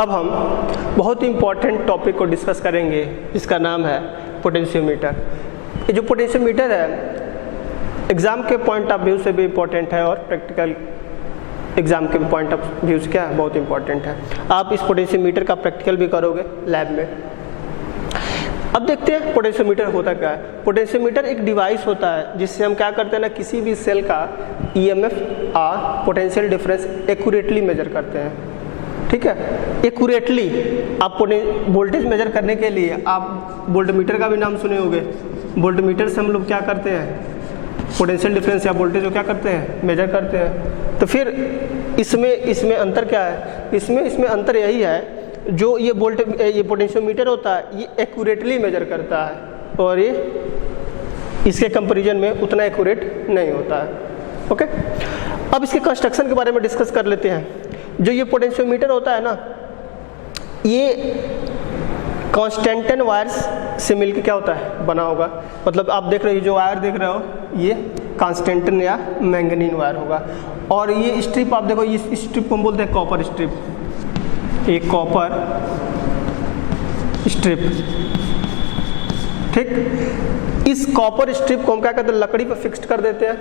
अब हम बहुत ही इम्पॉर्टेंट टॉपिक को डिस्कस करेंगे जिसका नाम है पोटेंशियोमीटर। ये जो पोटेंशियोमीटर है एग्ज़ाम के पॉइंट ऑफ व्यू से भी इम्पोर्टेंट है और प्रैक्टिकल एग्ज़ाम के पॉइंट ऑफ व्यू से क्या है, बहुत इम्पोर्टेंट है। आप इस पोटेंशियोमीटर का प्रैक्टिकल भी करोगे लैब में। अब देखते हैं पोटेंशियोमीटर होता क्या है। पोटेंशियोमीटर एक डिवाइस होता है जिससे हम क्या करते हैं ना, किसी भी सेल का ईएमएफ और पोटेंशियल डिफरेंस एक्यूरेटली मेजर करते हैं। ठीक है, एक्यूरेटली आप वोल्टेज मेजर करने के लिए आप वोल्टमीटर का भी नाम सुने होंगे। वोल्टमीटर से हम लोग क्या करते हैं, पोटेंशियल डिफरेंस या वोल्टेज को क्या करते हैं, मेजर करते हैं। तो फिर इसमें अंतर क्या है, इसमें अंतर यही है, जो ये पोटेंशियोमीटर होता है ये एक्यूरेटली मेजर करता है और ये इसके कंपैरिजन में उतना एक्यूरेट नहीं होता है। ओके, अब इसके कंस्ट्रक्शन के बारे में डिस्कस कर लेते हैं। जो ये पोटेंशियोमीटर होता है ना, ये कांस्टेंटन वायर्स से मिलकर क्या होता है, बना होगा। मतलब आप देख रहे हो, जो वायर देख रहे हो ये कांस्टेंटन या मैंगनीन वायर होगा। और ये स्ट्रिप आप देखो, इस स्ट्रिप को हम बोलते हैं कॉपर स्ट्रिप। एक कॉपर स्ट्रिप, ठीक। इस कॉपर स्ट्रिप को हम क्या करते हैं, लकड़ी पर फिक्स्ड कर देते हैं,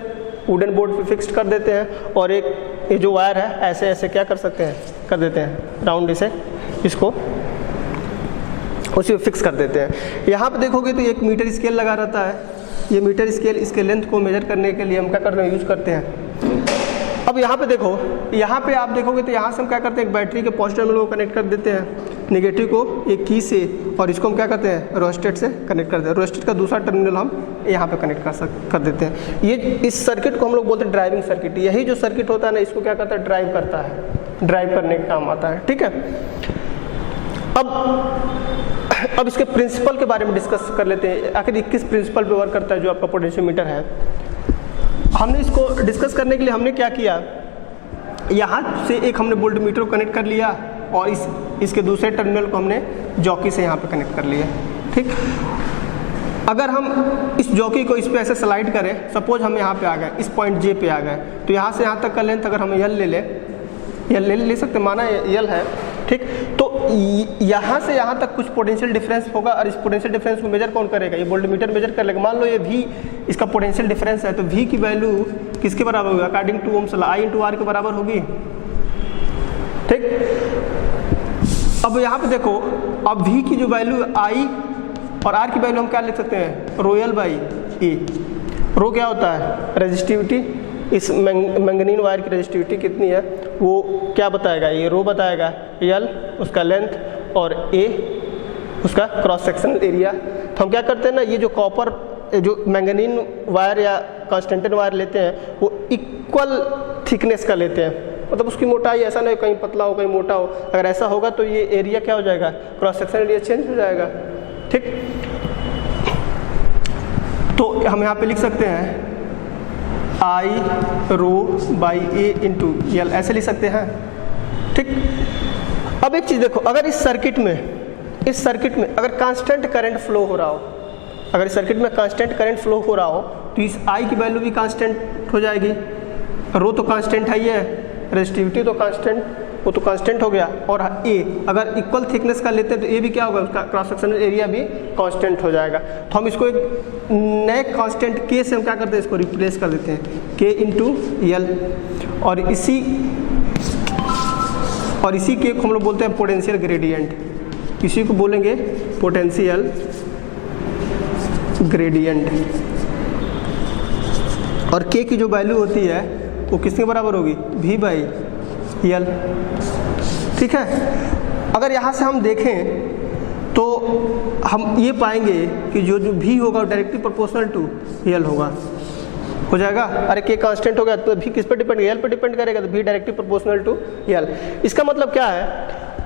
वुडन बोर्ड पे फिक्स्ड कर देते हैं। और एक ये जो वायर है ऐसे ऐसे क्या कर सकते हैं, कर देते हैं राउंड, इसे इसको उसी पे फिक्स कर देते हैं। यहाँ पे देखोगे तो एक मीटर स्केल लगा रहता है। ये मीटर स्केल इसके लेंथ को मेजर करने के लिए हम क्या करते हैं, यूज करते हैं। अब यहाँ पे देखो, यहाँ पे आप देखोगे तो यहाँ से हम क्या करते हैं, एक बैटरी के पॉजिटिव टर्मिनल को कनेक्ट कर देते हैं, नेगेटिव को एक की से, और इसको हम क्या करते हैं, रोस्टेट से कनेक्ट कर देते हैं। रोस्टेट का दूसरा टर्मिनल हम यहाँ पे कनेक्ट कर देते हैं। ये इस सर्किट को हम लोग बोलते हैं ड्राइविंग सर्किट। यही जो सर्किट होता है ना, इसको क्या करता है, ड्राइव करता है, ड्राइव करने का काम आता है। ठीक है, अब इसके प्रिंसिपल के बारे में डिस्कस कर लेते हैं। आखिर 21 प्रिंसिपल पे वर्क करता है जो आपका पोटेंशियोमीटर है। हमने इसको डिस्कस करने के लिए हमने क्या किया, यहाँ से एक हमने वोल्टमीटर को कनेक्ट कर लिया और इसके दूसरे टर्मिनल को हमने जॉकी से यहाँ पे कनेक्ट कर लिया। ठीक, अगर हम इस जॉकी को इस पे ऐसे स्लाइड करें, सपोज हम यहाँ पे आ गए, इस पॉइंट जे पे आ गए, तो यहाँ से यहाँ तक का लेंथ अगर हम यल ले सकते, माना यल है। ठीक, तो यहाँ से यहाँ तक कुछ पोटेंशियल डिफरेंस होगा और इस पोटेंशियल डिफरेंस को मेजर कौन करेगा, ये वोल्टमीटर मेजर कर लेगा। मान लो ये V इसका पोटेंशियल डिफरेंस है, तो V की वैल्यू किसके बराबर होगी, according to Ohm's law I × R के बराबर होगी। ठीक, अब यहाँ पे देखो, अब V की जो वैल्यू I और R की वैल्यू हम क्या लिख सकते हैं, ρL/E। रो क्या होता है, रेजिस्टिविटी। इस मैंगनीन वायर की रेजिस्टिविटी कितनी है वो क्या बताएगा, ये रो बताएगा, L उसका लेंथ और A उसका क्रॉस सेक्शनल एरिया। तो हम क्या करते हैं ना, ये जो कॉपर जो मैंगनीन वायर या कांस्टेंटन वायर लेते हैं वो इक्वल थिकनेस का लेते हैं। मतलब उसकी मोटाई ऐसा नहीं कहीं पतला हो कहीं मोटा हो, अगर ऐसा होगा तो ये एरिया क्या हो जाएगा, क्रॉस सेक्शनल एरिया चेंज हो जाएगा। ठीक, तो हम यहाँ पे लिख सकते हैं I ρ/A × L, ऐसे लिख सकते हैं। ठीक, अब एक चीज़ देखो, अगर इस सर्किट में अगर कांस्टेंट करंट फ्लो हो रहा हो, अगर इस सर्किट में कांस्टेंट करंट फ्लो हो रहा हो तो इस I की वैल्यू भी कांस्टेंट हो जाएगी। रो तो कांस्टेंट है, ये रेजिस्टिविटी तो कांस्टेंट, वो तो कांस्टेंट हो गया। और A अगर इक्वल थिकनेस का लेते हैं तो A भी क्या होगा, उसका क्रॉस सेक्शनल एरिया भी कांस्टेंट हो जाएगा। तो हम इसको एक नए कांस्टेंट K से हम क्या करते हैं, इसको रिप्लेस कर देते हैं, K × L। और इसी K को हम लोग बोलते हैं पोटेंशियल ग्रेडियंट। इसी को बोलेंगे पोटेंशियल ग्रेडियंट। और K की जो वैल्यू होती है वो किसके बराबर होगी, V/L। ठीक है, अगर यहाँ से हम देखें तो हम ये पाएंगे कि जो V होगा डायरेक्टली प्रोपोर्शनल टू L होगा, हो जाएगा। अरे K कांस्टेंट हो गया तो V किस पे डिपेंड, L पे डिपेंड करेगा, तो V directly proportional to L। इसका मतलब क्या है,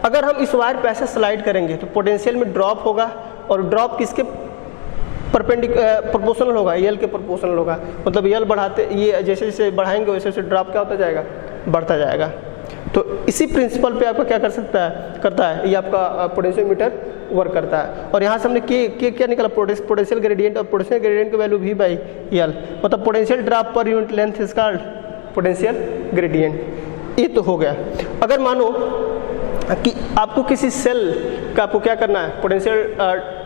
अगर हम इस वायर पे ऐसे स्लाइड करेंगे तो पोटेंशियल में ड्रॉप होगा, और ड्रॉप किसके प्रोपोर्शनल होगा, L के प्रोपोर्शनल होगा। मतलब L बढ़ाते, ये जैसे जैसे बढ़ाएंगे वैसे वैसे ड्रॉप क्या होता जाएगा, बढ़ता जाएगा। तो इसी प्रिंसिपल पे आपका क्या करता है, ये आपका पोटेंशियोमीटर वर्क करता है। और यहाँ से हमने के क्या निकला, पोटेंशियल ग्रेडियंट, और पोटेंशियल ग्रेडियंट की वैल्यू V/L, मतलब potential drop per unit length is called potential gradient. ये तो हो गया। अगर मानो कि आपको किसी सेल का आपको क्या करना है, पोटेंशियल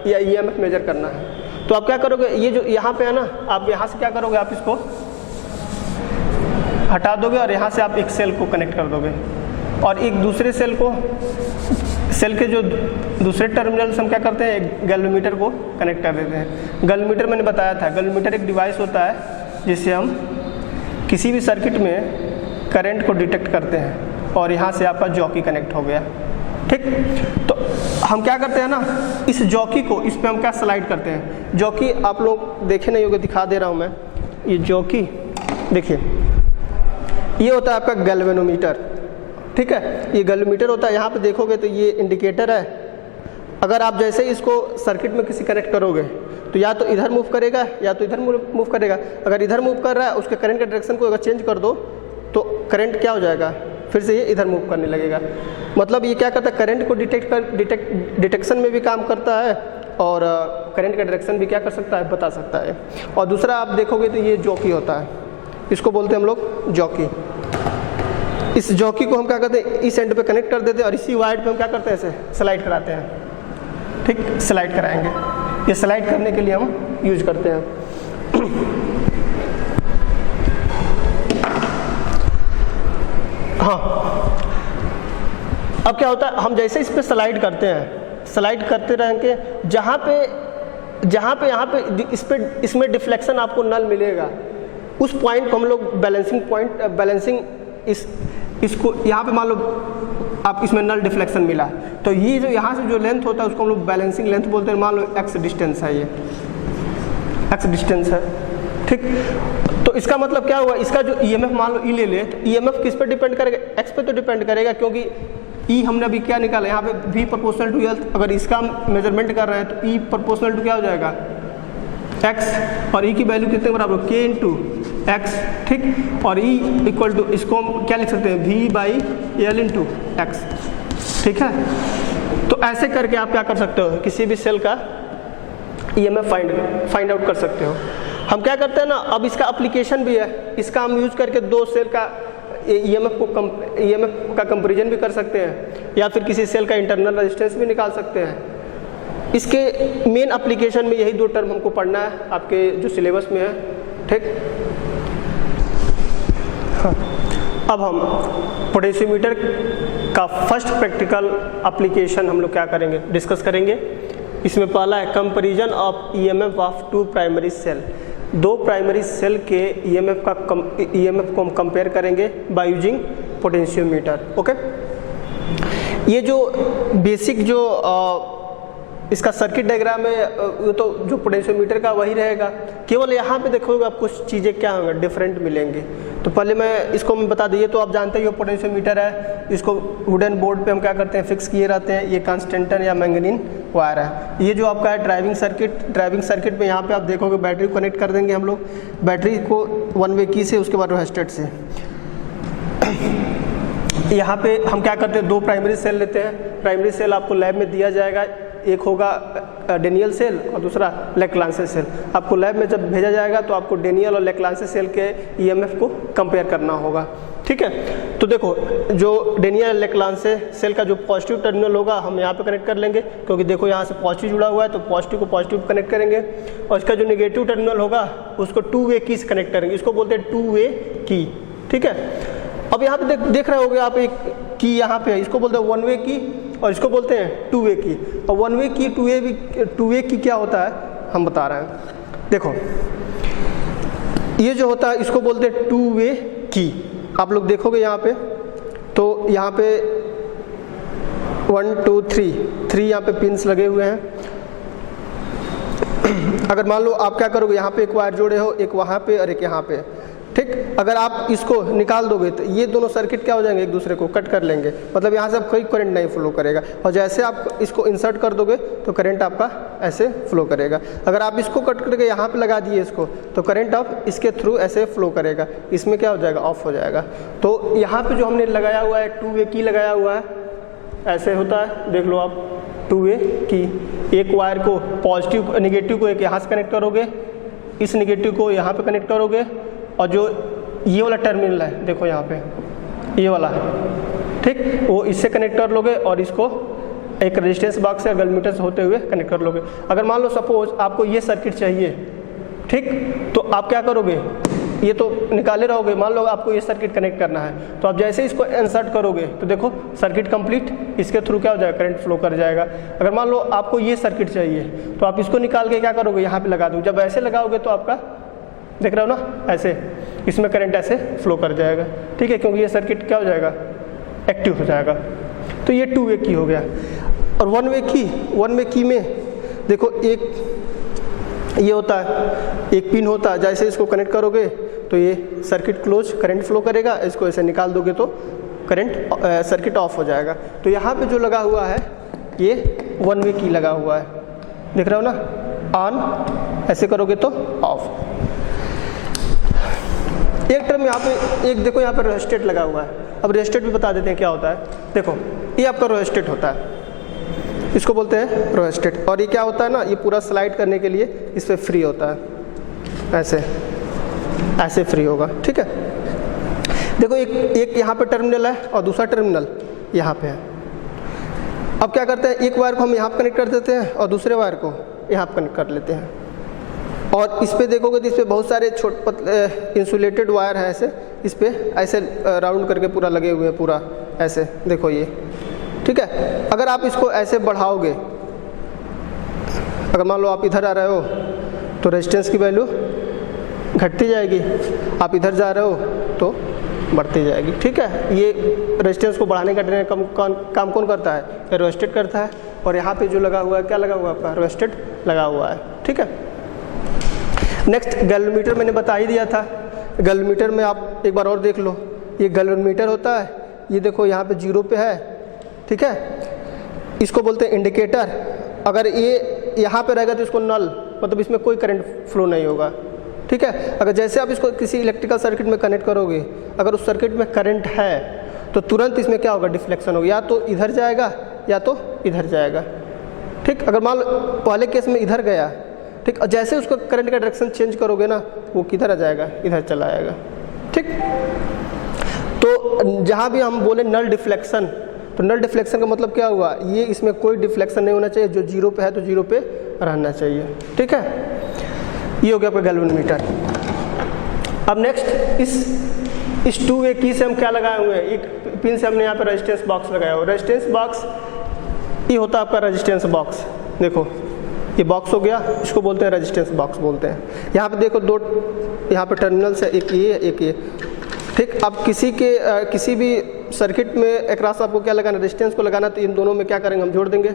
या ईएमएफ मेजर करना है। तो आप क्या करोगे, ये जो यहाँ पे है ना, आप यहाँ से क्या करोगे, आप इसको हटा दोगे और यहाँ से आप एक सेल को कनेक्ट कर दोगे और एक दूसरे सेल को, सेल के जो दूसरे टर्मिनल से हम क्या करते हैं, एक गैल्वेमीटर को कनेक्ट कर देते हैं। गैल्वेमीटर मैंने बताया था, गैल्वेमीटर एक डिवाइस होता है जिससे हम किसी भी सर्किट में करंट को डिटेक्ट करते हैं और यहाँ से आपका जॉकी कनेक्ट हो गया। ठीक, तो हम क्या करते हैं ना, इस जॉकी को इस पे हम क्या स्लाइड करते हैं। जॉकी आप लोग देखे नहीं होंगे, दिखा दे रहा हूँ मैं। ये जॉकी देखिए, ये होता है आपका गैल्वेनोमीटर। ठीक है, ये गैल्वेमीटर होता है। यहाँ पे देखोगे तो ये इंडिकेटर है। अगर आप जैसे इसको सर्किट में किसी कनेक्ट करोगे तो या तो इधर मूव करेगा या तो इधर मूव करेगा। अगर इधर मूव कर रहा है, उसके करंट के डायरेक्शन को अगर चेंज कर दो तो करंट क्या हो जाएगा, फिर से ये इधर मूव करने लगेगा। मतलब ये क्या करता है, करंट को डिटेक्शन में भी काम करता है और करंट का डायरेक्शन भी क्या कर सकता है, बता सकता है। और दूसरा आप देखोगे तो ये जॉकी होता है, इसको बोलते हैं हम लोग जॉकी। इस जॉकी को हम क्या करते हैं, इस एंड पे कनेक्ट कर देते हैं और इसी वायर पे हम क्या करते हैं, ऐसे स्लाइड कराते हैं। ठीक, स्लाइड कराएंगे, ये स्लाइड करने के लिए हम यूज करते हैं। हाँ, अब क्या होता है, हम जैसे इस पे स्लाइड करते हैं, स्लाइड करते रहेंगे, जहाँ पे यहाँ पे इसमें डिफ्लेक्शन आपको नल मिलेगा, उस पॉइंट को हम लोग बैलेंसिंग इसको यहाँ पे मान लो आप इसमें नल डिफ्लेक्शन मिला, तो ये जो यहाँ से जो लेंथ होता है उसको हम लोग बैलेंसिंग लेंथ बोलते हैं। मान लो एक्स डिस्टेंस है, ये एक्स डिस्टेंस है। ठीक, तो इसका मतलब क्या हुआ, इसका जो ईएमएफ मान लो ई ले ले, तो ईएमएफ किस पे डिपेंड करेगा, एक्स पे तो डिपेंड करेगा, क्योंकि ई हमने अभी क्या निकाला, यहाँ पे V प्रोपोर्शनल टू एल। अगर इसका मेजरमेंट कर रहे हैं तो ई प्रोपोर्शनल टू क्या हो जाएगा, एक्स, और ई की वैल्यू कितने बराबर, के इंटू एक्स। ठीक, और ई इक्वल टू, इसको हम क्या लिख सकते हैं, V by L into x. ठीक है, तो ऐसे करके आप क्या कर सकते हो, किसी भी सेल का ईएमएफ फाइंड आउट कर सकते हो। हम क्या करते हैं ना, अब इसका एप्लीकेशन भी है, इसका हम यूज करके दो सेल का ईएमएफ का कंपैरिजन भी कर सकते हैं, या फिर किसी सेल का इंटरनल रेजिस्टेंस भी निकाल सकते हैं। इसके मेन एप्लीकेशन में यही दो टर्म हमको पढ़ना है, आपके जो सिलेबस में है। ठीक, हाँ, अब हम पोटेंशियोमीटर का फर्स्ट प्रैक्टिकल एप्लीकेशन हम लोग क्या करेंगे, डिस्कस करेंगे। इसमें पहला है comparison of EMF of two primary cell. दो प्राइमरी सेल के ईएमएफ को हम कंपेयर करेंगे बाय यूजिंग पोटेंशियोमीटर। ओके, ये जो बेसिक जो इसका सर्किट डायग्राम है, वो तो जो पोटेंशियोमीटर का वही रहेगा, केवल यहाँ पे देखोगे आप कुछ चीज़ें क्या होंगे, डिफरेंट मिलेंगी। तो पहले इसको मैं बता दीजिए, तो आप जानते ही हो पोटेंशियोमीटर है, इसको वुडन बोर्ड पे हम क्या करते हैं, फिक्स किए रहते हैं। ये कांस्टेंटर या मैंगनीन वायर है। ये जो आपका है ड्राइविंग सर्किट में यहाँ पे आप देखोगे बैटरी को कनेक्ट कर देंगे हम लोग, बैटरी को वन वे की से, उसके बाद रोहेस्टेट से। यहाँ पे हम क्या करते हैं, दो प्राइमरी सेल लेते हैं। प्राइमरी सेल आपको लैब में दिया जाएगा, एक होगा डेनियल सेल और दूसरा लेक्लांसे सेल। आपको लैब में जब भेजा जाएगा तो आपको डेनियल और लेक्लांसे सेल के ईएमएफ को कंपेयर करना होगा। ठीक है, तो देखो जो डेनियल लेक्लांसे सेल का जो पॉजिटिव टर्मिनल होगा हम यहाँ पे कनेक्ट कर लेंगे, क्योंकि देखो यहाँ से पॉजिटिव जुड़ा हुआ है, तो पॉजिटिव को पॉजिटिव कनेक्ट करेंगे। और इसका जो नेगेटिव टर्मिनल होगा उसको टू वे की से कनेक्ट करेंगे, इसको बोलते हैं टू वे की। ठीक है, अब यहाँ पे देख रहे होगे आप, एक की यहाँ पे है, इसको बोलते हैं वन वे की और इसको बोलते हैं टू वे की। और वन वे की टू वे की क्या होता है हम बता रहे हैं। देखो ये जो होता है इसको बोलते हैं टू वे की। आप लोग देखोगे यहाँ पे, तो यहाँ पे 1 2 3 यहाँ पे पिंस लगे हुए हैं। अगर मान लो आप क्या करोगे, यहाँ पे एक वायर जोड़े हो, एक वहाँ पे और एक यहाँ पे। ठीक, अगर आप इसको निकाल दोगे तो ये दोनों सर्किट क्या हो जाएंगे, एक दूसरे को कट कर लेंगे। मतलब यहाँ से अब कोई करंट नहीं फ्लो करेगा, और जैसे आप इसको इंसर्ट कर दोगे तो करंट आपका ऐसे फ्लो करेगा। अगर आप इसको कट करके यहाँ पे लगा दिए इसको, तो करंट अब इसके थ्रू ऐसे फ्लो करेगा, इसमें क्या हो जाएगा, ऑफ हो जाएगा। तो यहाँ पे जो हमने लगाया हुआ है टू वे की लगाया हुआ है, ऐसे होता है, देख लो आप, टू वे की। एक वायर को पॉजिटिव नेगेटिव को एक यहाँ से कनेक्ट करोगे, इस नेगेटिव को यहाँ पे कनेक्ट करोगे, और जो ये वाला टर्मिनल है देखो यहाँ पे, ये वाला ठीक, वो इससे कनेक्ट कर लोगे और इसको एक रेजिस्टेंस बॉक्स या गैल्वेनोमीटर से होते हुए कनेक्ट कर लोगे। अगर मान लो सपोज आपको ये सर्किट चाहिए, ठीक, तो आप क्या करोगे, ये तो निकाले रहोगे, मान लो आपको ये सर्किट कनेक्ट करना है, तो आप जैसे इसको इंसर्ट करोगे तो देखो सर्किट कंप्लीट, इसके थ्रू क्या हो जाएगा, करंट फ्लो कर जाएगा। अगर मान लो आपको ये सर्किट चाहिए तो आप इसको निकाल के क्या करोगे, यहाँ पे लगा दो। जब ऐसे लगाओगे तो आपका देख रहे हो ना, ऐसे इसमें करंट ऐसे फ्लो कर जाएगा, ठीक है, क्योंकि ये सर्किट क्या हो जाएगा, एक्टिव हो जाएगा। तो ये 2 वे की हो गया। और 1 वे की में देखो एक ये होता है, एक पिन होता है, जैसे इसको कनेक्ट करोगे तो ये सर्किट क्लोज, करंट फ्लो करेगा, इसको ऐसे निकाल दोगे तो करंट सर्किट ऑफ हो जाएगा। तो यहाँ पे जो लगा हुआ है ये 1 वे की लगा हुआ है, देख रहे हो ना, ऑन ऐसे करोगे तो ऑफ। एक टर्म यहाँ पे, एक देखो यहाँ पे रेजिस्टेट लगा हुआ है। अब रेजिस्टेट भी बता देते हैं क्या होता है। देखो ये आपका रेजिस्टेट होता है, इसको बोलते हैं रेजिस्टेट। और ये क्या होता है ना, ये पूरा स्लाइड करने के लिए इस पर फ्री होता है, ऐसे फ्री होगा, ठीक है। देखो एक यहाँ पे टर्मिनल है और दूसरा टर्मिनल यहाँ पे है। अब क्या करते हैं, एक वायर को हम यहाँ पे कनेक्ट कर देते हैं और दूसरे वायर को यहाँ पे कनेक्ट कर लेते हैं। और इस पे देखोगे तो इस पे बहुत सारे छोटे पतले इंसुलेटेड वायर हैं, इस पे ऐसे राउंड करके पूरा लगे हुए हैं, पूरा ऐसे देखो ये, ठीक है। अगर आप इसको ऐसे बढ़ाओगे, अगर मान लो आप इधर आ रहे हो तो रेजिस्टेंस की वैल्यू घटती जाएगी, आप इधर जा रहे हो तो बढ़ती जाएगी, ठीक है। ये रेजिस्टेंस को बढ़ाने घटाने का काम कौन करता है, ये रेजिस्टेट करता है। और यहाँ पे जो लगा हुआ है, क्या लगा हुआ है आपका, रेजिस्टेट लगा हुआ है, ठीक है। नेक्स्ट गैल्वेनोमीटर मैंने बता ही दिया था। गैल्वेनोमीटर में आप एक बार और देख लो, ये गैल्वेनोमीटर होता है, ये देखो यहाँ पे 0 पे है, ठीक है, इसको बोलते हैं इंडिकेटर। अगर ये यहाँ पे रहेगा तो इसको नल, मतलब इसमें कोई करंट फ्लो नहीं होगा, ठीक है। अगर जैसे आप इसको किसी इलेक्ट्रिकल सर्किट में कनेक्ट करोगे, अगर उस सर्किट में करंट है तो तुरंत इसमें क्या होगा, डिफ्लेक्शन होगा, या तो इधर जाएगा या तो इधर जाएगा, ठीक। अगर मान लो पहले केस में इधर गया, ठीक, और जैसे उसको करंट का डायरेक्शन चेंज करोगे ना, वो किधर आ जाएगा, इधर चला आएगा, ठीक। तो जहाँ भी हम बोले नल डिफ्लेक्शन, तो नल डिफ्लेक्शन का मतलब क्या हुआ, ये इसमें कोई डिफ्लेक्शन नहीं होना चाहिए, जो 0 पे है तो 0 पे रहना चाहिए, ठीक है। ये हो गया आपका गैल्वेनोमीटर। अब नेक्स्ट इस 2 वे की से हम क्या लगाए हुए हैं, एक पिन से हमने यहाँ पे रेजिस्टेंस बॉक्स लगाया हुआ। रेजिस्टेंस बॉक्स ये होता है आपका रेजिस्टेंस बॉक्स, देखो ये बॉक्स हो गया, इसको बोलते हैं रेजिस्टेंस बॉक्स बोलते हैं। यहाँ पे देखो 2 यहाँ पे टर्मिनल्स है, एक ये, ठीक। अब किसी भी सर्किट में एक रास आपको क्या लगाना, रेजिस्टेंस को लगाना, तो इन दोनों में क्या करेंगे, हम जोड़ देंगे,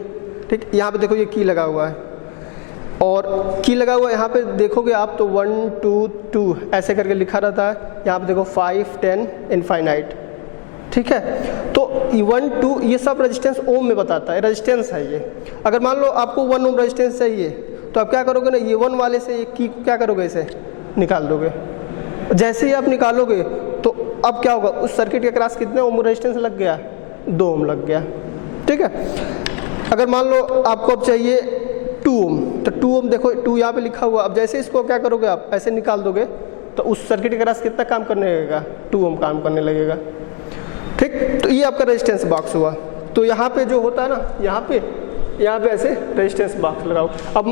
ठीक। यहाँ पे देखो ये की लगा हुआ है और की लगा हुआ है, यहाँ पे देखोगे आप तो 1 2 2 ऐसे करके लिखा रहता है। यहाँ पे देखो 5 10 इनफाइनाइट, ठीक है। तो 1 2 ये सब रेजिस्टेंस ओम में बताता है, रेजिस्टेंस है ये। अगर मान लो आपको 1 ओम रेजिस्टेंस चाहिए तो आप क्या करोगे ना, ये 1 वाले से ये की क्या करोगे, इसे निकाल दोगे। जैसे ही आप निकालोगे तो अब क्या होगा, उस सर्किट के क्रॉस कितने ओम रेजिस्टेंस लग गया, 2 ओम लग गया, ठीक है। अगर मान लो आपको अब चाहिए 2 ओम, तो 2 ओम देखो 2 यहाँ पे लिखा हुआ, अब जैसे इसको क्या करोगे, आप ऐसे निकाल दोगे तो उस सर्किट के क्रॉस कितना काम करने लगेगा, 2 ओम काम करने लगेगा, ठीक। तो ये आपका रेजिस्टेंस बॉक्स हुआ। तो यहाँ पे जो होता है ना, यहाँ पे ऐसे रेजिस्टेंस बॉक्स लगाओ। अब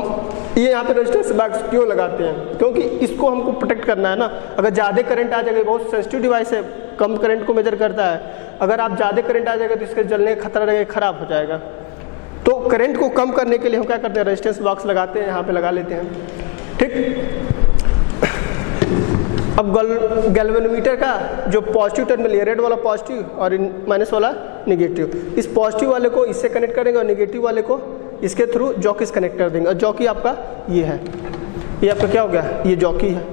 ये यहाँ पे रेजिस्टेंस बॉक्स क्यों लगाते हैं, क्योंकि इसको हमको प्रोटेक्ट करना है ना। अगर ज़्यादा करंट आ जाएगा, बहुत सेंसिटिव डिवाइस है, कम करंट को मेजर करता है, अगर आप ज़्यादा करंट आ जाएगा तो इसके जलने का खतरा रहेगा, खराब हो जाएगा। तो करंट को कम करने के लिए हम क्या करते हैं, रेजिस्टेंस बॉक्स लगाते हैं, यहाँ पे लगा लेते हैं, ठीक। अब गैल्वेनोमीटर का जो पॉजिटिव टर्मिनल, ये रेड वाला पॉजिटिव और माइनस वाला निगेटिव, इस पॉजिटिव वाले को इससे कनेक्ट करेंगे और निगेटिव वाले को इसके थ्रू जॉकी से कनेक्ट कर देंगे। और जॉकी आपका ये है, ये आपका क्या हो गया, ये जॉकी है।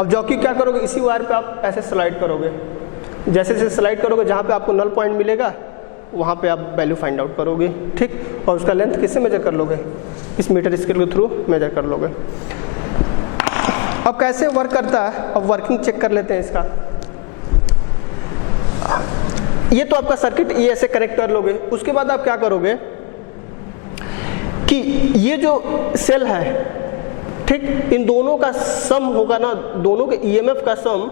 अब जॉकी क्या करोगे, इसी वायर पे आप ऐसे स्लाइड करोगे, जैसे जैसे स्लाइड करोगे जहाँ पे आपको नल पॉइंट मिलेगा वहाँ पे आप वैल्यू फाइंड आउट करोगे, ठीक। और उसका लेंथ किससे मेजर कर लोगे, इस मीटर स्केल के थ्रू मेजर कर लोगे। अब कैसे वर्क करता है, अब वर्किंग चेक कर लेते हैं इसका। ये तो आपका सर्किट, ये ऐसे कनेक्ट कर लोगे। उसके बाद आप क्या करोगे कि ये जो सेल है, ठीक, इन दोनों का सम होगा ना, दोनों के ईएमएफ का सम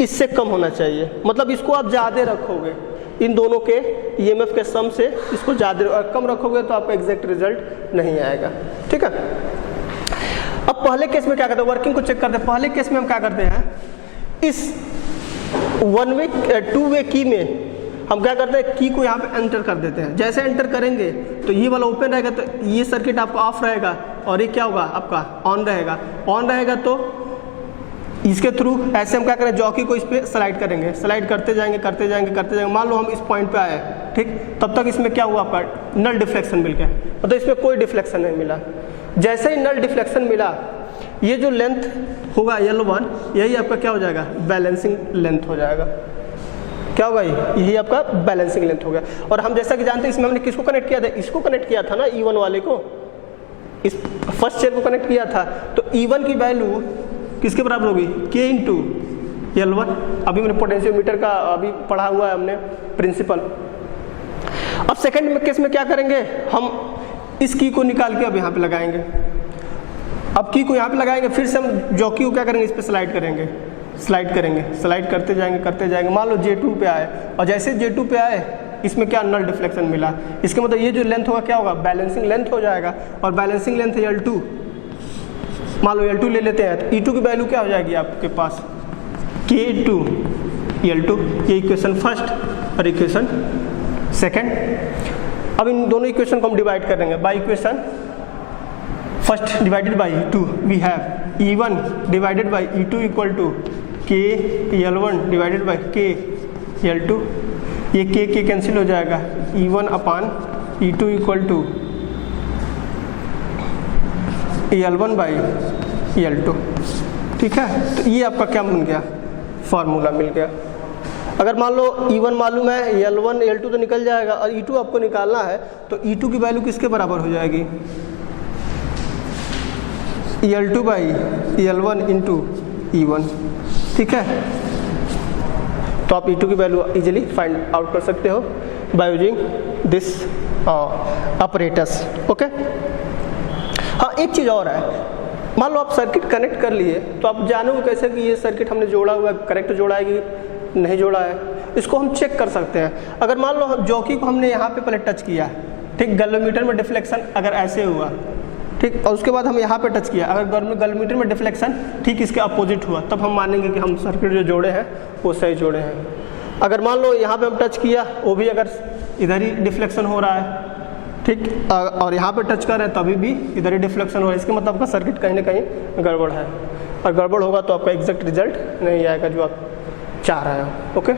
इससे कम होना चाहिए। मतलब इसको आप ज़्यादा रखोगे इन दोनों के ईएमएफ के सम से इसको ज़्यादा और कम रखोगे तो आपका एग्जैक्ट रिजल्ट नहीं आएगा। ठीक है, अब पहले केस में क्या करते हैं, वर्किंग को चेक करते हैं। पहले केस में हम क्या करते हैं, इस 1 वे 2 वे की में हम क्या करते हैं, की को यहाँ पे एंटर कर देते हैं। जैसे एंटर करेंगे तो ये वाला ओपन रहेगा, तो ये सर्किट आपका ऑफ रहेगा और ये क्या होगा आपका ऑन रहेगा। ऑन रहेगा तो इसके थ्रू ऐसे हम क्या करें, जॉकी को इस पर स्लाइड करेंगे, स्लाइड करते जाएंगे करते जाएंगे करते जाएंगे। मान लो हम इस पॉइंट पे आए, ठीक, तब तक इसमें क्या हुआ आपका नल डिफ्लेक्शन मिल गया, मतलब इसमें कोई डिफ्लेक्शन नहीं मिला। जैसे ही नल डिफ्लेक्शन मिला, ये जो लेंथ होगा L1, यही आपका क्या हो जाएगा, बैलेंसिंग लेंथ हो जाएगा। क्या होगा, यही आपका बैलेंसिंग लेंथ हो गया। और हम जैसा कि जानते हैं इसमें हमने किसको कनेक्ट किया था, इसको कनेक्ट किया था ना, E1 वाले को, इस फर्स्ट चेयर को कनेक्ट किया था। तो E1 की वैल्यू किसके बराबर होगी, K इंटू L1। अभी मैंने पोटेंशियोमीटर का अभी पढ़ा हुआ है हमने प्रिंसिपल। अब सेकंड केस में क्या करेंगे, हम इस की को निकाल के अब यहाँ पे लगाएंगे। अब की को यहाँ पे लगाएंगे, फिर से हम जॉकी को क्या करेंगे, इस पे स्लाइड करेंगे, स्लाइड करेंगे, स्लाइड करते जाएंगे करते जाएंगे। मान लो J2 पे आए, और जैसे J2 पे आए इसमें क्या नल डिफ्लेक्शन मिला, इसके मतलब ये जो लेंथ होगा क्या होगा, बैलेंसिंग लेंथ हो जाएगा। और बैलेंसिंग लेंथ है L2, मान लो L2 ले लेते हैं, तो E2 की वैल्यू क्या हो जाएगी आपके पास, K इंटू L2। ये इक्वेशन फर्स्ट और इक्वेशन सेकेंड। अब इन दोनों इक्वेशन को हम डिवाइड करेंगे by equation first divided by E2, we have E1 divided by E2 equal to K L1 divided by K L2। ये K कैंसिल हो जाएगा, E1 upon E2 equal to L1 by L2। ठीक है, तो ये आपका क्या बन गया, फार्मूला मिल गया। अगर मान लो E1 मालूम है, L1 L2 तो निकल जाएगा, और E2 आपको निकालना है, तो E2 की वैल्यू किसके बराबर हो जाएगी, L2 by L1 into E1। ठीक है, तो आप E2 की वैल्यू इजीली फाइंड आउट कर सकते हो by using this apparatus. Okay, हाँ एक चीज़ और है, मान लो आप सर्किट कनेक्ट कर लिए, तो आप जानोगे कैसे कि ये सर्किट हमने जोड़ा हुआ है करेक्ट जोड़ा है कि नहीं जोड़ा है, इसको हम चेक कर सकते हैं। अगर मान लो जॉकी को हमने यहाँ पे पहले टच किया, ठीक, गैल्वेमीटर में डिफ्लेक्शन अगर ऐसे हुआ, ठीक, और उसके बाद हम यहाँ पे टच किया, अगर गैल्वेमीटर में डिफ्लेक्शन ठीक इसके अपोजिट हुआ, तब हम मानेंगे कि हम सर्किट जो जोड़े हैं वो सही जोड़े हैं। अगर मान लो यहाँ पे हम टच किया, वो भी अगर इधर ही डिफ्लेक्शन हो रहा है, ठीक, और यहाँ पे टच कर रहे हैं तभी भी इधर ही डिफ्लेक्शन हो रहा है, इसके मतलब आपका सर्किट कहीं ना कहीं गड़बड़ है, और गड़बड़ होगा तो आपका एग्जैक्ट रिजल्ट नहीं आएगा जो आप चाह रहे हो। ओके।